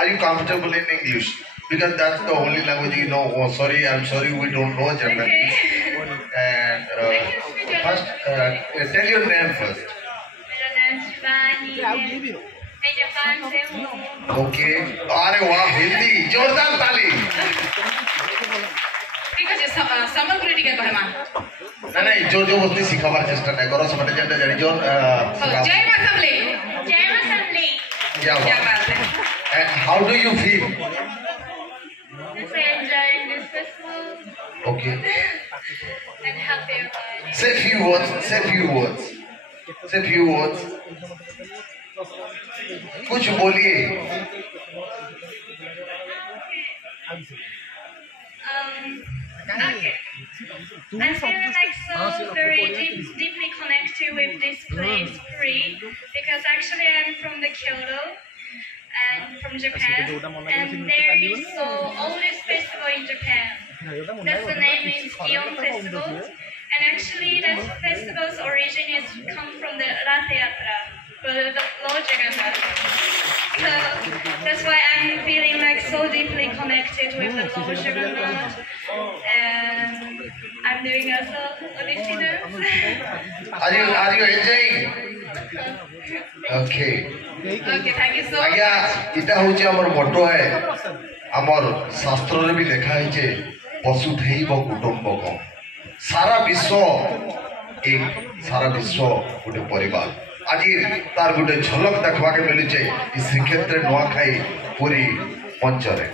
are you comfortable in English? Because that's the only language you know. Oh, sorry, I'm sorry, we don't know Japanese. And first, tell your name first. मेरा नाम शिवानी है मैं Japan से हूँ Okay. अरे वाह, हिंदी जोरदार ताली. ठीक है समलपुरी टिके कहमा नहीं जो जो बोलते सिखाबार चेष्टा नहीं करो समझे जल्दी जानी जो जय मां सबले क्या बात है. And how do you feel? Just enjoying this festival Okay. and happy about it. Say few words. Say few words. Say few words. कुछ बोलिए. Okay. I'm feeling like so very deeply connected with this place, Puri, because actually I'm from the Kyoto and from Japan, and there is so oldest festival in Japan. That's the name is Gion Festival, and actually that festival's origin is come from the Rath Yatra, the Lord Jagannath. So that's why I'm feeling like so deeply connected with the Lord Jagannath, and I'm doing also a little dance. Are you enjoying? Okay. Okay, thank you so much. आज्ञा इटा होचे हमर मोटो है हमर शास्त्र रे भी लिखा है जे वसुधैव कुटुंबकम सारा विश्व एक सारा विश्व गोटे परिवार आज तार गोटे झलक देखवा के मिलुचे श्रीक्षेत्र नुआखाई पुरी मंच रे.